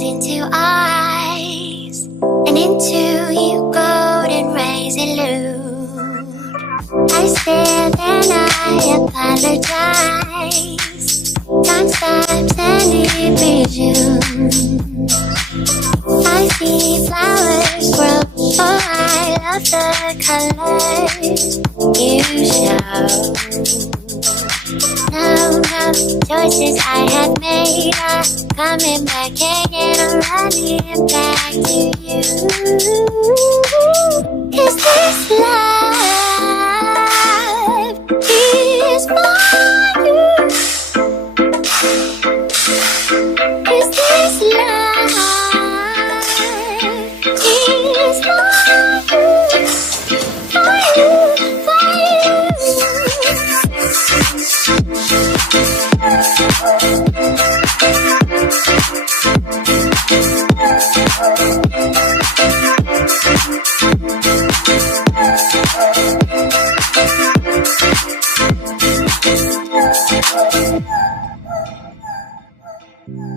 gaze into eyes, and into you golden rays elude. I stare, then I apologize. Time stops and it resumes. I see flowers grow, oh I love the colors you show. No choices I have made are coming back again, I'm running back to you. Is this love is for you? Is this love is for you? For you, for you.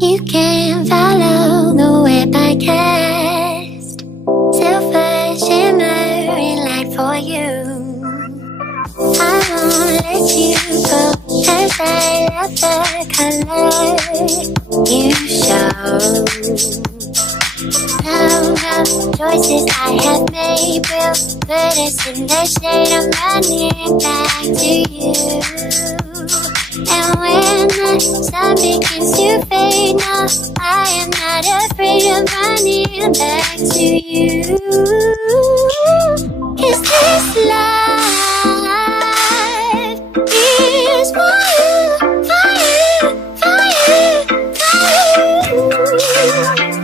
You can follow the web I cast, silver shimmering light for you. I won't let you go, 'cause I love the color you show. No choices I have made will put us in the shade, I'm running back to you. And when the sun begins to fade, no, I am not afraid of running back to you. Is this life is for you, for you, for you, for you.